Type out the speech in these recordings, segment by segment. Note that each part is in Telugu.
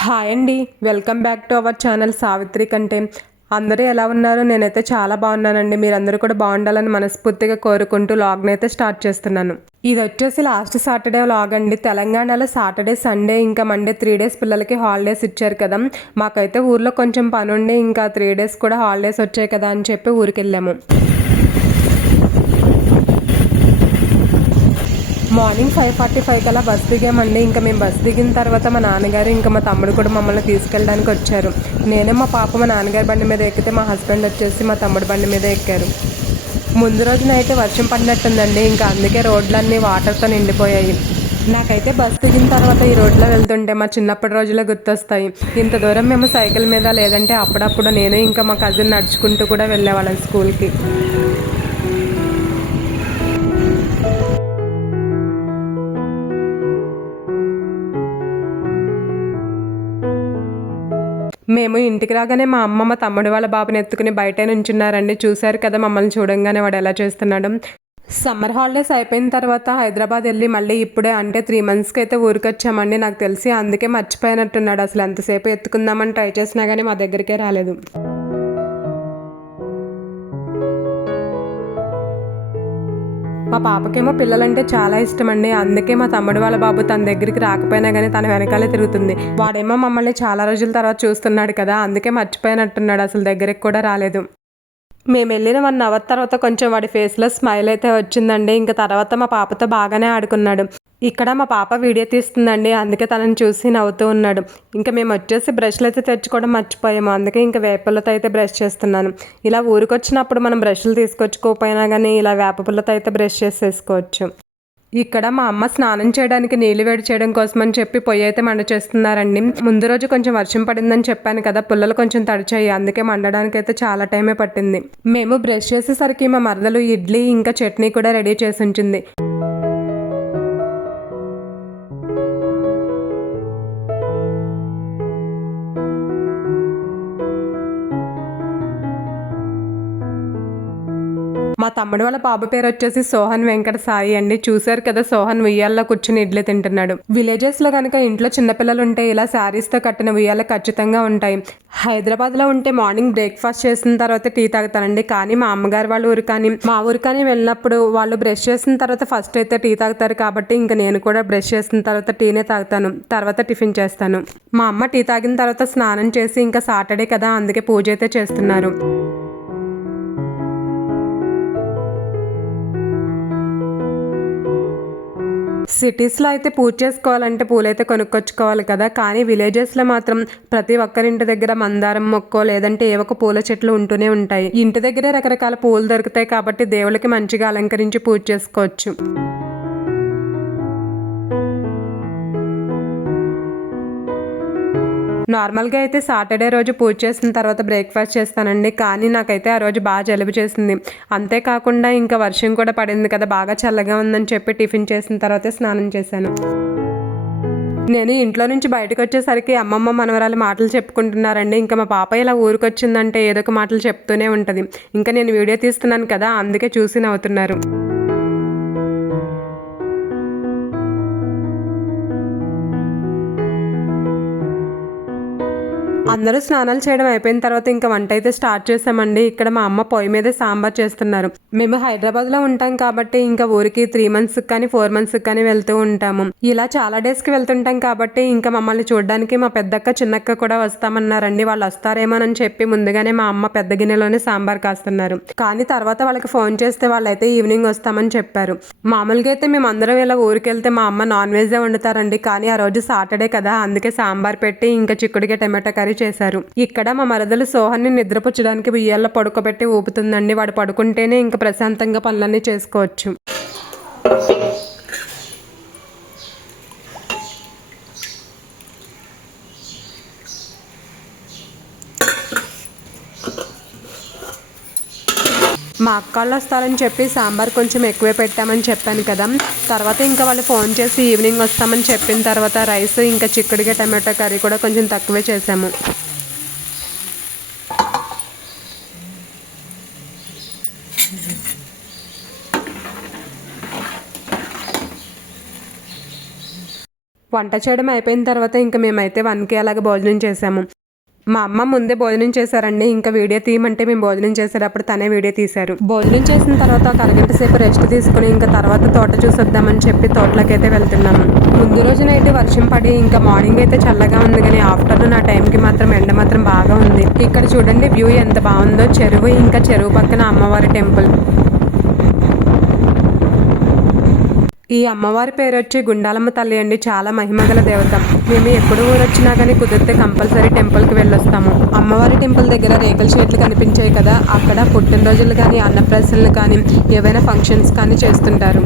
హాయ్ అండి. Welcome back to our channel Savitri content. అందరూ ఎలా ఉన్నారు? నేనైతే చాలా బాగున్నానండి. మీరందరూ కూడా బాగుండాలని మనస్ఫూర్తిగా కోరుకుంటూ వ్లాగ్ని అయితే స్టార్ట్ చేస్తున్నాను. ఇది వచ్చేసి లాస్ట్ సాటర్డే వ్లాగ్ అండి. తెలంగాణలో సాటర్డే, సండే ఇంకా మండే 3 డేస్ పిల్లలకి హాలిడేస్ ఇచ్చారు కదా. మాకైతే ఊర్లో కొంచెం పని ఉండి ఇంకా 3 డేస్ కూడా హాలిడేస్ వచ్చాయి కదా అని చెప్పి ఊరికి వెళ్ళాము. మార్నింగ్ 5:45 కల్లా బస్ దిగామండి. ఇంకా మేము బస్ దిగిన తర్వాత మా నాన్నగారు ఇంకా మా తమ్ముడు కూడా మమ్మల్ని తీసుకెళ్ళడానికి వచ్చారు. నేనే మా పాప మా నాన్నగారి బండి మీద ఎక్కితే మా హస్బెండ్ వచ్చేసి మా తమ్ముడు బండి మీద ఎక్కారు. ముందు రోజున అయితే వర్షం పడినట్టుందండి. ఇంకా అందుకే రోడ్లన్నీ వాటర్తో నిండిపోయాయి. నాకైతే బస్ దిగిన తర్వాత ఈ రోడ్లో వెళ్తుంటే మా చిన్నప్పటి రోజులే గుర్తొస్తాయి. ఇంత దూరం మేము సైకిల్ మీద లేదంటే అప్పుడప్పుడు నేను ఇంకా మా కజిన్ నడుచుకుంటూ కూడా వెళ్ళేవాళ్ళం స్కూల్కి. మేము ఇంటికి రాగానే మా అమ్మ మా తమ్ముడు వాళ్ళ బాబుని ఎత్తుకుని బయటే నుంచున్నారండి. చూశారు కదా మమ్మల్ని చూడంగానే వాడు ఎలా చేస్తున్నాడు. సమ్మర్ హాలిడేస్ అయిపోయిన తర్వాత హైదరాబాద్ వెళ్ళి మళ్ళీ ఇప్పుడే అంటే 3 మంత్స్కి అయితే ఊరికి వచ్చామండి. నాకు తెలిసి అందుకే మర్చిపోయినట్టున్నాడు. అసలు ఎంతసేపు ఎత్తుకుందామని ట్రై చేసినా కానీ మా దగ్గరికే రాలేదు. మా పాపకేమో పిల్లలంటే చాలా ఇష్టం అండి. అందుకే మా తమ్ముడు వాళ్ళ బాబు తన దగ్గరికి రాకపోయినా కానీ తన వెనకాలే తిరుగుతుంది. వాడేమో మమ్మల్ని చాలా రోజుల తర్వాత చూస్తున్నాడు కదా, అందుకే మర్చిపోయినట్టున్నాడు. అసలు దగ్గరికి కూడా రాలేదు. మేము వెళ్ళిన 1 అవర్ తర్వాత కొంచెం వాడి ఫేస్లో స్మైల్ అయితే వచ్చిందండి. ఇంకా తర్వాత మా పాపతో బాగానే ఆడుకున్నాడు. ఇక్కడ మా పాప వీడియో తీస్తుందండి. అందుకే తనని చూసి నవ్వుతూ ఉన్నాడు. ఇంకా మేము వచ్చేసి బ్రష్లు అయితే తెచ్చుకోవడం మర్చిపోయాము. అందుకే ఇంకా వేపపుల్లతో అయితే బ్రష్ చేస్తున్నాను. ఇలా ఊరికి వచ్చినప్పుడు మనం బ్రష్లు తీసుకొచ్చుకోకపోయినా కానీ ఇలా వేపపుల్లతో అయితే బ్రష్ చేసేసుకోవచ్చు. ఇక్కడ మా అమ్మ స్నానం చేయడానికి నీళ్లు వేడి చేయడం కోసం అని చెప్పి పొయ్యి అయితే మండ చేస్తున్నారండి. ముందు రోజు కొంచెం వర్షం పడిందని చెప్పాను కదా, పుల్లలు కొంచెం తడిచాయి. అందుకే మండడానికి అయితే చాలా టైమే పట్టింది. మేము బ్రష్ చేసేసరికి మా మరదలు ఇడ్లీ ఇంకా చట్నీ కూడా రెడీ చేసి ఉంచింది. మా తమ్ముడు వాళ్ళ బాబు పేరు వచ్చేసి సోహన్ వెంకట సాయి అండి. చూశారు కదా సోహన్ ఉయ్యాల్లో కూర్చుని ఇడ్లీ తింటున్నాడు. విలేజెస్ లో కనుక ఇంట్లో చిన్నపిల్లలు ఉంటే ఇలా శారీస్ తో కట్టిన ఉయ్యాలు ఖచ్చితంగా ఉంటాయి. హైదరాబాద్ లో ఉంటే మార్నింగ్ బ్రేక్ఫాస్ట్ చేసిన తర్వాత టీ తాగుతానండి. కానీ మా అమ్మగారు వాళ్ళ ఊరు కానీ మా ఊరు కానీ వెళ్ళినప్పుడు వాళ్ళు బ్రష్ చేసిన తర్వాత ఫస్ట్ అయితే టీ తాగుతారు. కాబట్టి ఇంకా నేను కూడా బ్రష్ చేసిన తర్వాత టీనే తాగుతాను. తర్వాత టిఫిన్ చేస్తాను. మా అమ్మ టీ తాగిన తర్వాత స్నానం చేసి ఇంకా సాటర్డే కదా అందుకే పూజ అయితే చేస్తున్నారు. సిటీస్లో అయితే పూజ చేసుకోవాలంటే పూలైతే కొనుక్కొచ్చుకోవాలి కదా. కానీ విలేజెస్లో మాత్రం ప్రతి ఒక్కరింటి దగ్గర మందారం మొక్కో లేదంటే ఏ ఒక పూల చెట్లు ఉంటూనే ఉంటాయి. ఇంటి దగ్గరే రకరకాల పూలు దొరుకుతాయి కాబట్టి దేవుళ్ళకి మంచిగా అలంకరించి పూజ చేసుకోవచ్చు. నార్మల్గా అయితే సాటర్డే రోజు పూజ చేసిన తర్వాత బ్రేక్ఫాస్ట్ చేస్తానండి. కానీ నాకైతే ఆ రోజు బాగా జలుబు చేసింది. అంతేకాకుండా ఇంకా వర్షం కూడా పడింది కదా, బాగా చల్లగా ఉందని చెప్పి టిఫిన్ చేసిన తర్వాత స్నానం చేశాను. నేను ఇంట్లో నుంచి బయటకు వచ్చేసరికి అమ్మమ్మ మనవరాలు మాటలు చెప్పుకుంటున్నారండి. ఇంకా మా పాప ఇలా ఊరికి వచ్చిందంటే ఏదో ఒక మాటలు చెప్తూనే ఉంటుంది. ఇంకా నేను వీడియో తీస్తున్నాను కదా అందుకే చూసి నవ్వుతున్నారు. అందరూ స్నానాలు చేయడం అయిపోయిన తర్వాత ఇంకా వంట అయితే స్టార్ట్ చేసామండి. ఇక్కడ మా అమ్మ పొయ్యి మీదే సాంబార్ చేస్తున్నారు. మేము హైదరాబాద్లో ఉంటాం కాబట్టి ఇంకా ఊరికి 3 మంత్స్కి కానీ 4 మంత్స్కి కానీ వెళ్తూ ఉంటాము. ఇలా చాలా డేస్కి వెళ్తుంటాం కాబట్టి ఇంకా మమ్మల్ని చూడడానికి మా పెద్దక్క చిన్నక్క కూడా వస్తామన్నారండి. వాళ్ళు వస్తారేమోనని చెప్పి ముందుగానే మా అమ్మ పెద్ద గిన్నెలోనే సాంబార్ కాస్తున్నారు. కానీ తర్వాత వాళ్ళకి ఫోన్ చేస్తే వాళ్ళైతే ఈవినింగ్ వస్తామని చెప్పారు. మామూలుగా అయితే మేము అందరం ఇలా ఊరికి వెళ్తే మా అమ్మ నాన్ వెజే వండుతారండి. కానీ ఆ రోజు సాటర్డే కదా అందుకే సాంబార్ పెట్టి ఇంకా చిక్కుడుగా టమాటా కర్రీ చేశారు. ఇక్కడ మా మరదలు సోహన్ని నిద్రపుచ్చడానికి ఉయ్యాల్లో పడుకోబెట్టి ఊపుతుందండి. వాడు పడుకుంటేనే ఇంకా ప్రశాంతంగా పనులన్నీ చేసుకోవచ్చు. మా అక్క వాళ్ళు వస్తారని చెప్పి సాంబార్ కొంచెం ఎక్కువే పెట్టామని చెప్పాను కదా. తర్వాత ఇంకా వాళ్ళు ఫోన్ చేసి ఈవినింగ్ వస్తామని చెప్పిన తర్వాత రైస్ ఇంకా చిక్కుడుగా టమాటో కర్రీ కూడా కొంచెం తక్కువే చేసాము. వంట చేయడం అయిపోయిన తర్వాత ఇంకా మేమైతే 1కి అలాగ భోజనం చేసాము. మా అమ్మ ముందే భోజనం చేశారండి. ఇంకా వీడియో తీయమంటే మేము భోజనం చేసేటప్పుడు తనే వీడియో తీశారు. భోజనం చేసిన తర్వాత ఒక అరగంట సేపు రెస్ట్ తీసుకుని ఇంకా తర్వాత తోట చూసొద్దామని చెప్పి తోటలోకి అయితే వెళ్తున్నాము. ముందు రోజున అయితే వర్షం పడి ఇంకా మార్నింగ్ అయితే చల్లగా ఉంది, కానీ ఆఫ్టర్నూన్ ఆ టైంకి మాత్రం ఎండ మాత్రం బాగా ఉంది. ఇక్కడ చూడండి వ్యూ ఎంత బాగుందో, చెరువు, ఇంకా చెరువు పక్కన అమ్మవారి టెంపుల్. ఈ అమ్మవారి పేరు వచ్చి గుండాలమ్మ తల్లి అండి. చాలా మహిమగల దేవత. మేము ఎప్పుడు ఊరొచ్చినా కానీ కుదిరితే కంపల్సరీ టెంపుల్కి వెళ్ళొస్తాము. అమ్మవారి టెంపుల్ దగ్గర రేకుల షెడ్లు కనిపించాయి కదా, అక్కడ పుట్టినరోజులు కానీ అన్నప్రాసనలు కానీ ఏవైనా ఫంక్షన్స్ కానీ చేస్తుంటారు.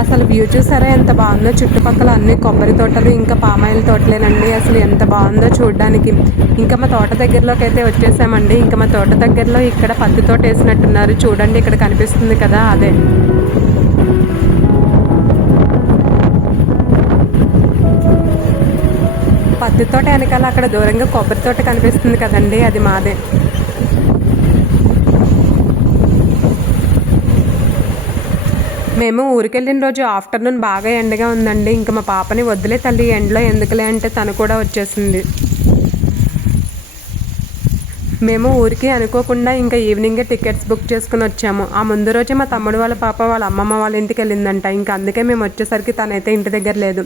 అసలు వ్యూ చూసారా ఎంత బాగుందో, చుట్టుపక్కల అన్ని కొబ్బరి తోటలు ఇంకా పామాయిల్ తోటలేనండి. అసలు ఎంత బాగుందో చూడడానికి. ఇంకా మా తోట దగ్గరలోకి అయితే వచ్చేసామండి. ఇంకా మా తోట దగ్గరలో ఇక్కడ పత్తి తోట వేసినట్టున్నారు చూడండి, ఇక్కడ కనిపిస్తుంది కదా అదే. పత్తి తోట వెనకాల అక్కడ దూరంగా కొబ్బరి తోట కనిపిస్తుంది కదండి, అది మాదే. మేము ఊరికెళ్ళిన రోజు ఆఫ్టర్నూన్ బాగా ఎండగా ఉందండి. ఇంకా మా పాపని వద్దులే తల్లి ఎండలో ఎందుకులే అంటే తను కూడా వచ్చేసింది. మేము ఊరికి అనుకోకుండా ఇంకా ఈవినింగే టికెట్స్ బుక్ చేసుకుని వచ్చాము. ఆ ముందు రోజే మా తమ్ముడు వాళ్ళ పాప వాళ్ళ అమ్మమ్మ వాళ్ళ ఇంటికి వెళ్ళిందంట. ఇంకా అందుకే మేము వచ్చేసరికి తనైతే ఇంటి దగ్గర లేదు.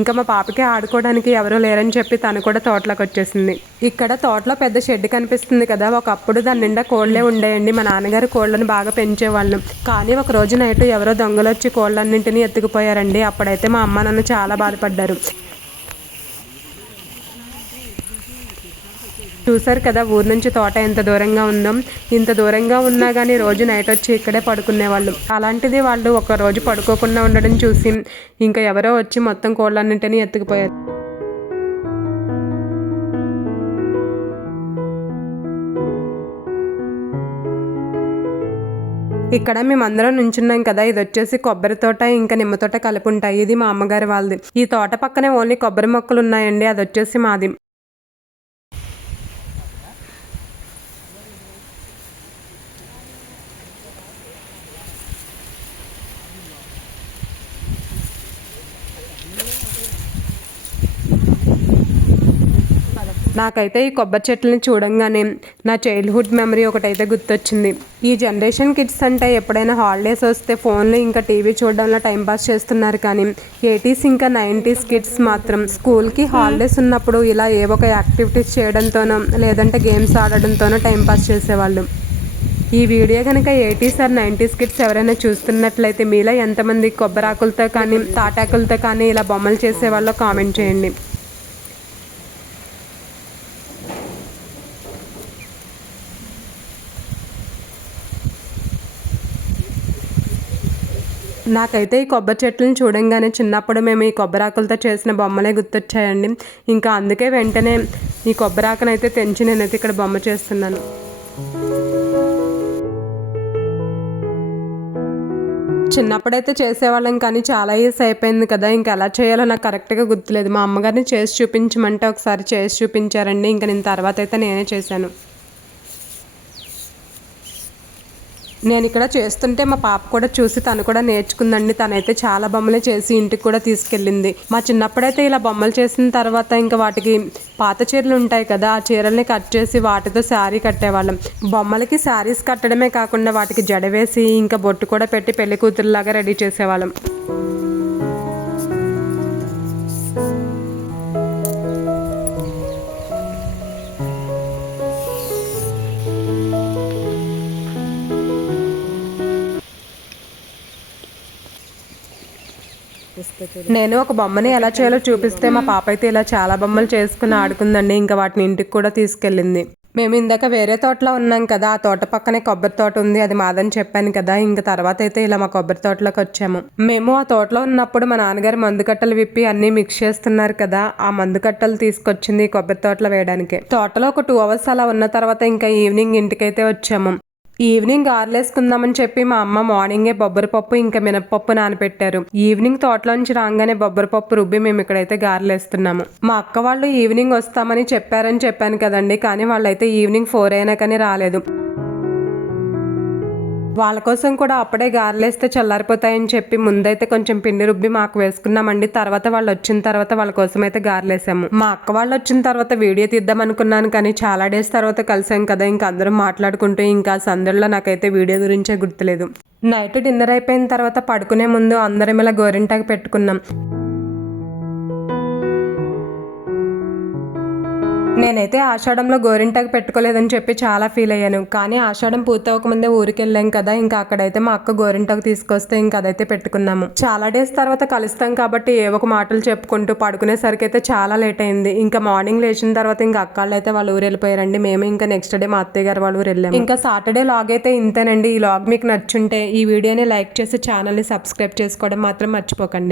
ఇంకా మా పాపకి ఆడుకోవడానికి ఎవరూ లేరని చెప్పి తను కూడా తోటలోకి వచ్చేసింది. ఇక్కడ తోటలో పెద్ద షెడ్ కనిపిస్తుంది కదా, ఒకప్పుడు దాని నిండా కోళ్లే ఉండేయండి. మా నాన్నగారు కోళ్లను బాగా పెంచేవాళ్ళు. కానీ ఒక రోజు నైట్ ఎవరో దొంగలు వచ్చి కోళ్ళన్నింటినీ ఎత్తుకుపోయారండి. అప్పుడైతే మా అమ్మ నాన్న చాలా బాధపడ్డారు. చూసారు కదా ఊరు నుంచి తోట ఎంత దూరంగా ఉందో. ఇంత దూరంగా ఉన్నా కానీ రోజు నైట్ వచ్చి ఇక్కడే పడుకునేవాళ్ళు. అలాంటిది వాళ్ళు ఒక రోజు పడుకోకుండా ఉండడం చూసి ఇంకా ఎవరో వచ్చి మొత్తం కోళ్ళన్నింటినీ ఎత్తుకుపోయారు. ఇక్కడ మేమందరం నుంచున్నాం కదా, ఇది వచ్చేసి కొబ్బరి తోట ఇంకా నిమ్మ తోట కలిపి ఉంటాయి. ఇది మా అమ్మగారి వాళ్ళది. ఈ తోట పక్కనే ఓన్లీ కొబ్బరి మొక్కలు ఉన్నాయండి, అది వచ్చేసి మాది. నాకైతే ఈ కొబ్బరి చెట్లని చూడంగానే నా చైల్డ్హుడ్ మెమరీ ఒకటైతే గుర్తొచ్చింది. ఈ జనరేషన్ కిడ్స్ అంటే ఎప్పుడైనా హాలిడేస్ వస్తే ఫోన్లో ఇంకా టీవీ చూడడంలో టైంపాస్ చేస్తున్నారు, కానీ 80s ఇంకా 90s కిడ్స్ మాత్రం స్కూల్కి హాలిడేస్ ఉన్నప్పుడు ఇలా ఏవో ఒక యాక్టివిటీస్ చేయడంతోనో లేదంటే గేమ్స్ ఆడడంతోనో టైంపాస్ చేసేవాళ్ళు. ఈ వీడియో కనుక 80s ఆర్ 90s కిడ్స్ ఎవరైనా చూస్తున్నట్లయితే మీలో ఎంతమంది కొబ్బరాకులతో కానీ తాటాకులతో కానీ ఇలా బొమ్మలు చేసేవాళ్ళో కామెంట్ చేయండి. నాకైతే ఈ కొబ్బరి చెట్లను చూడంగానే చిన్నప్పుడు మేము ఈ కొబ్బరాకులతో చేసిన బొమ్మలే గుర్తొచ్చాయండి. ఇంకా అందుకే వెంటనే ఈ కొబ్బరాకునైతే తెంచి నేనైతే ఇక్కడ బొమ్మ చేస్తున్నాను. చిన్నప్పుడైతే చేసేవాళ్ళం, కానీ చాలా ఇయర్స్ అయిపోయింది కదా, ఇంకా ఎలా చేయాలో నాకు కరెక్ట్గా గుర్తులేదు. మా అమ్మగారిని చేసి చూపించమంటే ఒకసారి చేసి చూపించారండి. ఇంకా నేను తర్వాత అయితే నేనే చేశాను. నేను ఇక్కడ చేస్తుంటే మా పాప కూడా చూసి తను కూడా నేర్చుకుందండి. తనైతే చాలా బొమ్మలే చేసి ఇంటికి కూడా తీసుకెళ్ళింది. మా చిన్నప్పుడైతే ఇలా బొమ్మలు చేసిన తర్వాత ఇంకా వాటికి పాత చీరలు ఉంటాయి కదా, ఆ చీరల్ని కట్ చేసి వాటితో శారీ కట్టేవాళ్ళం. బొమ్మలకి శారీస్ కట్టడమే కాకుండా వాటికి జడ వేసి ఇంకా బొట్టు కూడా పెట్టి పెళ్లి కూతురులాగా రెడీ చేసేవాళ్ళం. నేను ఒక బొమ్మని ఎలా చేయాలో చూపిస్తే మా పాప అయితే ఇలా చాలా బొమ్మలు చేసుకుని ఆడుకుందండి. ఇంకా వాటిని ఇంటికి కూడా తీసుకెళ్ళింది. మేము ఇందాక వేరే తోటలో ఉన్నాం కదా, ఆ తోట పక్కనే కొబ్బరి తోట ఉంది, అది మాదని చెప్పాను కదా. ఇంకా తర్వాత అయితే ఇలా మా కొబ్బరి తోటలోకి వచ్చాము. మేము ఆ తోటలో ఉన్నప్పుడు మా నాన్నగారు మందు కట్టలు విప్పి అన్ని మిక్స్ చేస్తున్నారు కదా, ఆ మందు కట్టలు తీసుకొచ్చింది కొబ్బరి తోటలో వేయడానికి. తోటలో ఒక 2 hours అలా ఉన్న తర్వాత ఇంకా ఈవినింగ్ ఇంటికైతే వచ్చాము. ఈవినింగ్ గారెలేసుకుందామని చెప్పి మా అమ్మ మార్నింగే బొబ్బరిపప్పు ఇంకా మినపప్పు నానపెట్టారు. ఈవినింగ్ తోటలోంచి రాగానే బొబ్బరిపప్పు రుబ్బి మేము ఇక్కడైతే గారెలేస్తున్నాము. మా అక్క వాళ్ళు ఈవినింగ్ వస్తామని చెప్పారని చెప్పాను కదండి, కానీ వాళ్ళైతే ఈవినింగ్ 4 అయినా కానీ రాలేదు. వాళ్ళ కోసం కూడా అప్పుడే గారెలేస్తే చల్లారిపోతాయని చెప్పి ముందైతే కొంచెం పిండి రుబ్బి మాకు వేసుకున్నామండి. తర్వాత వాళ్ళు వచ్చిన తర్వాత వాళ్ళ కోసం అయితే గారెలేసాము. మా అక్క వాళ్ళు వచ్చిన తర్వాత వీడియో తీద్దాం అనుకున్నాను, కానీ చాలా డేస్ తర్వాత కలిసాం కదా, ఇంకా అందరం మాట్లాడుకుంటూ ఇంకా సందడిలో నాకైతే వీడియో గురించే గుర్తులేదు. నైట్ డిన్నర్ అయిపోయిన తర్వాత పడుకునే ముందు అందరం ఇలా గోరింటాకు పెట్టుకున్నాం. నేనైతే ఆషాఢంలో గోరింటాకు పెట్టుకోలేదని చెప్పి చాలా ఫీల్ అయ్యాను. కానీ ఆషాఢం పూర్తవకముందే ఊరికి వెళ్ళాం కదా, ఇంకా అక్కడైతే మా అక్క గోరింటాకు తీసుకొస్తే ఇంకా అదైతే పెట్టుకున్నాము. చాలా డేస్ తర్వాత కలుస్తాం కాబట్టి ఏ ఒక మాటలు చెప్పుకుంటూ పడుకునేసరికి అయితే చాలా లేట్ అయింది. ఇంకా మార్నింగ్ లేచిన తర్వాత ఇంకా అక్కళ్ళు అయితే వాళ్ళు ఊరు వెళ్ళిపోయారండి. మేము ఇంకా నెక్స్ట్ డే మా అత్తయ్య గారు వాళ్ళు ఊరు వెళ్ళాము. ఇంకా సాటర్డే లాగ్ అయితే ఇంతేనండి. ఈ లాగ్ మీకు నచ్చుంటే ఈ వీడియోని లైక్ చేసి ఛానల్ని సబ్స్క్రైబ్ చేసుకోవడం మాత్రం మర్చిపోకండి.